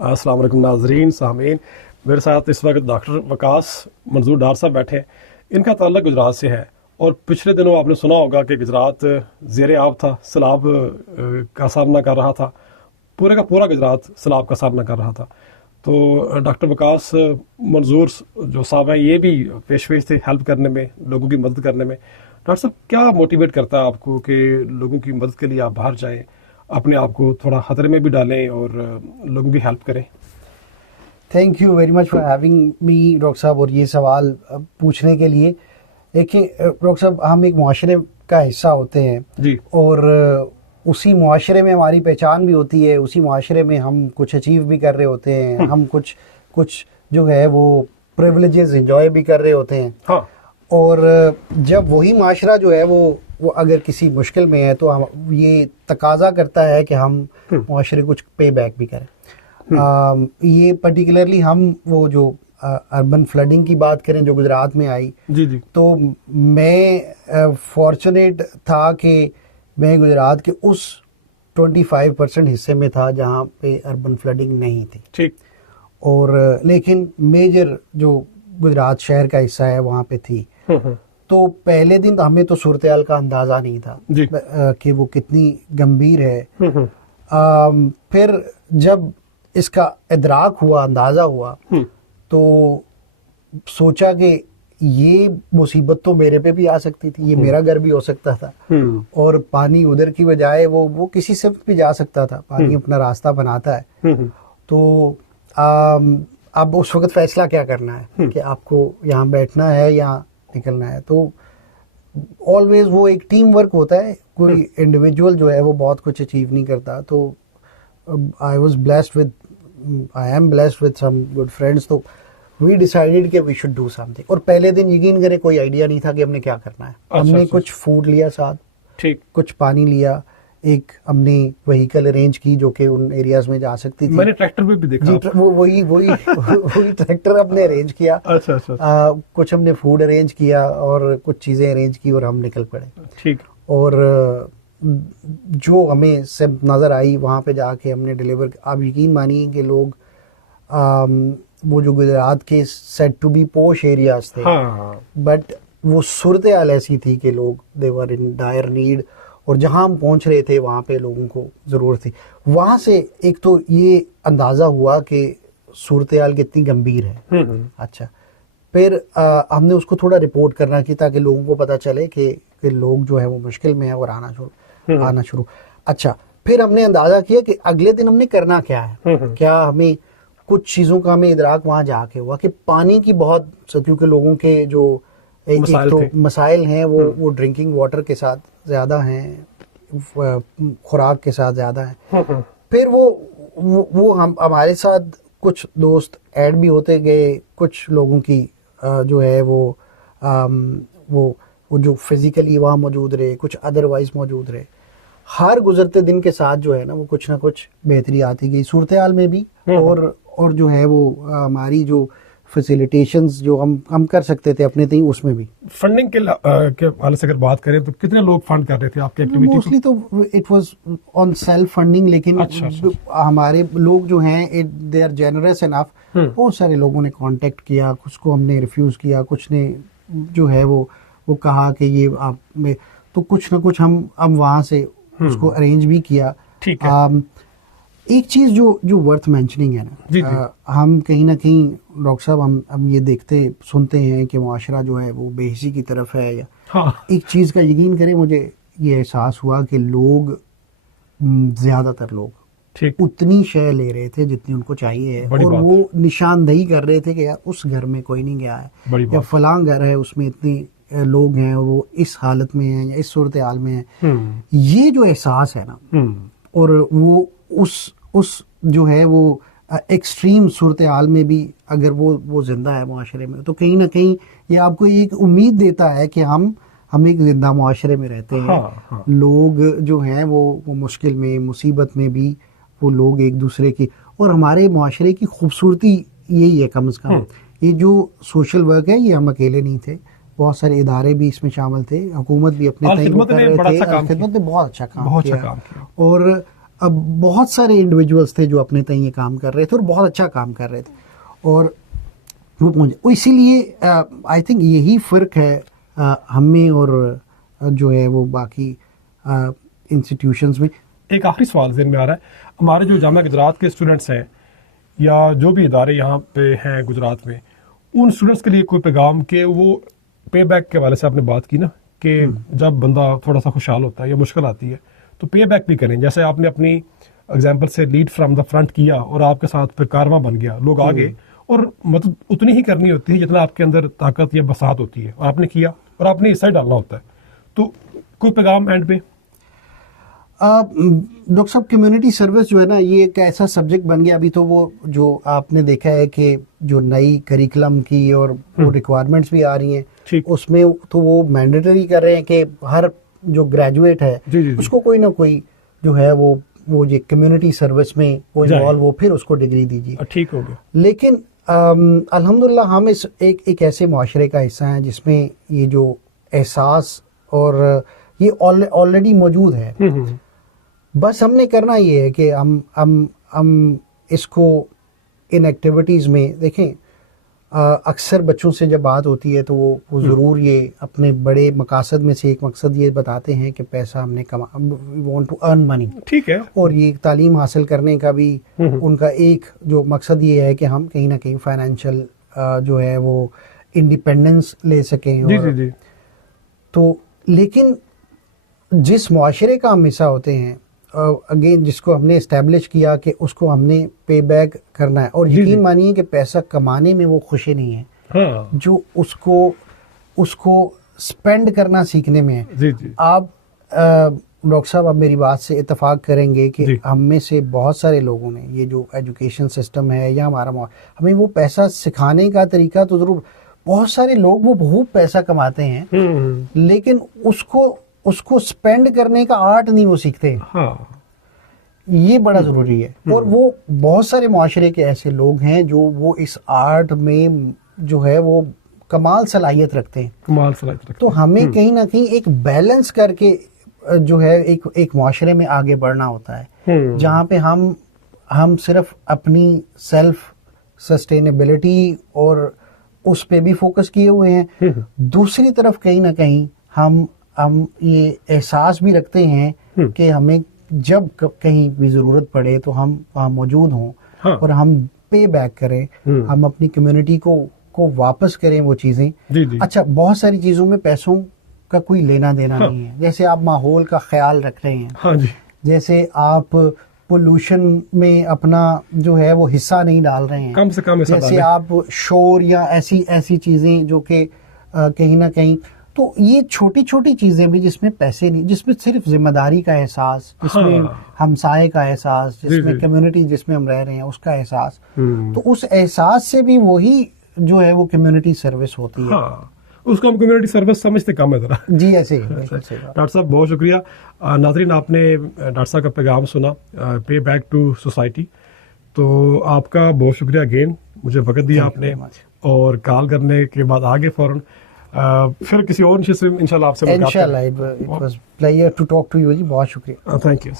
अस्सलाम वालेकुम नाजरीन सामीन, मेरे साथ इस वक्त डॉक्टर वकास मंजूर डार साहब बैठे हैं। इनका ताल्लुक गुजरात से है और पिछले दिनों आपने सुना होगा कि गुजरात ज़ेर आब था, सैलाब का सामना कर रहा था, पूरे का पूरा गुजरात सैलाब का सामना कर रहा था। तो डॉक्टर वकास मंजूर जो साहब हैं ये भी पेश थे हेल्प करने में, लोगों की मदद करने में। डॉक्टर साहब क्या मोटिवेट करता है आपको कि लोगों की मदद के लिए आप बाहर जाएं, अपने आप को थोड़ा खतरे में भी डालें और लोगों की हेल्प करें? Thank you very much for having me doctor साहब, और ये सवाल पूछने के लिए। देखिए डॉक्टर साहब, हम एक मुआशरे का हिस्सा होते हैं जी, और उसी मुआशरे में हमारी पहचान भी होती है, उसी मुआशरे में हम कुछ अचीव भी कर रहे होते हैं, हम कुछ जो है वो प्रिविलेजेस एंजॉय भी कर रहे होते हैं। हाँ, और जब वही माशरा जो है वो अगर किसी मुश्किल में है तो हम ये तकाजा करता है कि हम मुआशरे कुछ पे बैक भी करें। ये पर्टिकुलरली हम वो जो अर्बन फ्लडिंग की बात करें जो गुजरात में आई, जी जी, तो मैं फॉर्चुनेट था कि मैं गुजरात के उस 25% हिस्से में था जहाँ पे अर्बन फ्लडिंग नहीं थी। ठीक। और लेकिन मेजर जो गुजरात शहर का हिस्सा है वहाँ पे थी। तो पहले दिन हमें तो सूरत हाल का अंदाज़ा नहीं था जी, कि वो कितनी गंभीर है। फिर जब इसका इदराक हुआ, अंदाज़ा हुआ, तो सोचा कि ये मुसीबत तो मेरे पे भी आ सकती थी, ये मेरा घर भी हो सकता था, और पानी उधर की बजाय वो किसी से भी जा सकता था। पानी अपना रास्ता बनाता है। तो अब उस वक्त फैसला क्या करना है कि आपको यहाँ बैठना है या निकलना है। तो ऑलवेज वो एक टीम वर्क होता है, कोई इंडिविजुअल जो है वो बहुत कुछ अचीव नहीं करता। तो I am blessed with some good friends. तो वी डिसाइडेड कि वी शुड डू समथिंग। और पहले दिन यकीन करें कोई आइडिया नहीं था कि हमने क्या करना है। हमने कुछ फूड लिया साथ, ठीक, कुछ पानी लिया, एक हमने व्हीकल अरेंज की जो कि उन एरियाज में जा सकती थी। मैंने ट्रैक्टर में भी देखा। जी, वही ट्रैक्टर हमने अरेंज किया। अच्छा अच्छा, कुछ हमने फूड अरेंज किया और कुछ चीज़ें अरेंज की और हम निकल पड़े। ठीक। और जो हमें सब नज़र आई वहाँ पे जाके हमने डिलीवर। आप यकीन मानिए कि लोग वो जो गुजरात के सेट टू बी पोश एरियाज थे, हाँ, बट वो सूरत हाल ऐसी थी कि लोग दे वर इन डायर नीड। और जहां हम पहुंच रहे थे वहां पे लोगों को ज़रूरत थी। वहां से एक तो ये अंदाज़ा हुआ कि सूरत हाल कितनी गंभीर है। अच्छा, फिर हमने उसको थोड़ा रिपोर्ट करना की ताकि लोगों को पता चले कि लोग जो है वो मुश्किल में है और आना शुरू। अच्छा, फिर हमने अंदाज़ा किया कि अगले दिन हमने करना क्या है। क्या हमें कुछ चीज़ों का हमें इदराक वहाँ जाके हुआ कि पानी की बहुत, क्योंकि लोगों के जो एक तो मसाइल हैं वो ड्रिंकिंग वाटर के साथ ज़्यादा हैं, खुराक के साथ ज़्यादा हैं। फिर वो हम हमारे साथ कुछ दोस्त ऐड भी होते गए, कुछ लोगों की जो है वो जो फिजिकली वहाँ मौजूद रहे, कुछ अदरवाइज मौजूद रहे। हर गुजरते दिन के साथ जो है ना वो कुछ ना कुछ बेहतरी आती गई सूरत हाल में भी, और जो है वो हमारी जो फैसिलिटेशंस जो हम कर सकते थे अपने तई उसमें भी। फंडिंग के वाले से अगर बात करें तो कितने लोग फंड कर रहे थे आपके एक्टिविटी को? मोस्टली तो it was on self funding, लेकिन अच्छा। हमारे लोग जो हैं दे आर जेनरस इनफ। बहुत सारे लोगों ने कांटेक्ट किया, कुछ को हमने रिफ्यूज़ किया, कुछ ने जो है वो कहा कि ये आप में, तो कुछ ना कुछ हम वहाँ से उसको अरेंज भी किया। ठीक है। एक चीज़ जो वर्थ मेंशनिंग है ना, हम कहीं ना कहीं डॉक्टर साहब हम ये देखते सुनते हैं कि मुआशरा जो है वो बेहिसी की तरफ है या एक चीज़ का यकीन करें, मुझे ये एहसास हुआ कि लोग, ज़्यादातर लोग उतनी शय ले रहे थे जितनी उनको चाहिए है, और वो निशानदेही कर रहे थे कि यार उस घर में कोई नहीं गया है, या फलां घर है उसमें इतनी लोग हैं और वो इस हालत में हैं या इस सूरत हाल में हैं। ये जो एहसास है ना, और वो उस जो है वो एक्सट्रीम सूरत हाल में भी अगर वो जिंदा है मुआशरे में, तो कहीं ना कहीं ये आपको एक उम्मीद देता है कि हम एक जिंदा मुआशरे में रहते हैं। हाँ। लोग जो हैं वो मुश्किल में, मुसीबत में भी वो लोग एक दूसरे की, और हमारे मुआशरे की खूबसूरती यही है कम से कम। ये जो सोशल वर्क है ये हम अकेले नहीं थे, बहुत सारे इदारे भी इसमें शामिल थे, हुकूमत भी अपने तय कर रहे थे। खिदमत ने बहुत अच्छा काम किया। और اب بہت سارے انڈیویجولس تھے جو اپنے تئیں یہ کام کر رہے تھے اور بہت اچھا کام کر رہے تھے, اور وہ پہنچے. اسی لیے آئی تھنک یہی فرق ہے ہم میں اور جو ہے وہ باقی انسٹیٹیوشنز میں. ایک آخری سوال ذہن میں آ رہا ہے, ہمارے جو جامعہ گجرات کے اسٹوڈنٹس ہیں یا جو بھی ادارے یہاں پہ ہیں گجرات میں, ان اسٹوڈنٹس کے لیے کوئی پیغام کہ وہ پے بیک کے حوالے سے آپ نے بات کی نا کہ جب بندہ تھوڑا سا خوشحال ہوتا ہے یا مشکل آتی ہے تو پے بیک بھی کریں, جیسے آپ نے اپنی اگزامپل سے لیڈ فرام دا فرنٹ کیا اور آپ کے ساتھ پھر کارواں بن گیا, لوگ آگے, اور مطلب اتنی ہی کرنی ہوتی ہے جتنا آپ کے اندر طاقت یا بساط ہوتی ہے, اور آپ نے کیا اور آپ نے حصہ ڈالنا ہوتا ہے. تو کوئی پیغام اینڈ پہ؟ ڈاکٹر صاحب کمیونٹی سروس جو ہے نا یہ ایک ایسا سبجیکٹ بن گیا. ابھی تو وہ جو آپ نے دیکھا ہے کہ جو نئی کریکلم کی اور وہ ریکوائرمنٹس بھی آ رہی ہیں, اس میں تو وہ مینڈیٹری کر رہے ہیں کہ ہر جو گریجویٹ ہے اس کو کوئی نہ کوئی جو ہے وہ یہ کمیونٹی سروس میں وہ انوالو ہو, پھر اس کو ڈگری دیجیے. ٹھیک ہو گیا. لیکن الحمدللہ ہم اس ایک ایسے معاشرے کا حصہ ہیں جس میں یہ جو احساس اور یہ آلریڈی موجود ہے. بس ہم نے کرنا یہ ہے کہ ہم اس کو ان ایکٹیویٹیز میں دیکھیں. اکثر بچوں سے جب بات ہوتی ہے تو وہ ضرور یہ اپنے بڑے مقاصد میں سے ایک مقصد یہ بتاتے ہیں کہ پیسہ ہم نے وی وانٹ ٹو ارن منی. ٹھیک ہے. اور یہ تعلیم حاصل کرنے کا بھی ان کا ایک جو مقصد یہ ہے کہ ہم کہیں نہ کہیں فائنینشیل جو ہے وہ انڈیپینڈنس لے سکیں. جی. تو لیکن جس معاشرے کا ہم حصہ ہوتے ہیں اگین جس کو ہم نے اسٹیبلش کیا کہ اس کو ہم نے پے بیک کرنا ہے, اور یقین مانیے کہ پیسہ کمانے میں وہ خوشی نہیں ہے جو اس کو اسپینڈ کرنا سیکھنے میں ہے. آپ ڈاکٹر صاحب اب میری بات سے اتفاق کریں گے کہ ہم میں سے بہت سارے لوگوں نے یہ جو ایجوکیشن سسٹم ہے یا ہمارا ہمیں وہ پیسہ سکھانے کا طریقہ تو ضرور, بہت سارے لوگ وہ بہت پیسہ کماتے ہیں لیکن اس کو اسپینڈ کرنے کا آرٹ نہیں وہ سیکھتے. یہ بڑا ضروری ہے. اور وہ بہت سارے معاشرے کے ایسے لوگ ہیں جو وہ اس آرٹ میں جو ہے وہ کمال صلاحیت رکھتے ہیں. تو ہمیں کہیں نہ کہیں ایک بیلنس کر کے جو ہے ایک معاشرے میں آگے بڑھنا ہوتا ہے جہاں پہ ہم صرف اپنی سیلف سسٹینیبلٹی اور اس پہ بھی فوکس کیے ہوئے ہیں, دوسری طرف کہیں نہ کہیں ہم یہ احساس بھی رکھتے ہیں کہ ہمیں جب کہیں بھی ضرورت پڑے تو ہم وہاں موجود ہوں اور ہم پے بیک کریں, ہم اپنی کمیونٹی کو واپس کریں وہ چیزیں. اچھا, بہت ساری چیزوں میں پیسوں کا کوئی لینا دینا نہیں ہے. جیسے آپ ماحول کا خیال رکھ رہے ہیں, جیسے آپ پولوشن میں اپنا جو ہے وہ حصہ نہیں ڈال رہے ہیں, کم سے کم جیسے آپ شور یا ایسی چیزیں جو کہ کہیں نہ کہیں, تو یہ چھوٹی چھوٹی چیزیں بھی جس میں پیسے نہیں, جس میں صرف ذمہ داری کا احساس, جس میں ہمسائے کا احساس, جس میں کمیونٹی جس میں ہم رہ رہے ہیں اس کا احساس, تو اس احساس سے بھی وہی جو ہے وہ کمیونٹی سروس ہوتی ہے. اس کو ہم کمیونٹی سروس سمجھتے کم ہے ذرا. جی ایسے ہی. ڈاکٹر صاحب بہت شکریہ. ناظرین, آپ نے ڈاکٹر صاحب کا پیغام سنا, پے بیک ٹو سوسائٹی. تو آپ کا بہت شکریہ اگین, مجھے وقت دیا آپ نے, اور کال کرنے کے بعد آگے فوراً پھر کسی اور انشاءاللہ آپ سے ملاقات. انشاءاللہ, it was pleasure to talk to you. جی بہت شکریہ. Thank you.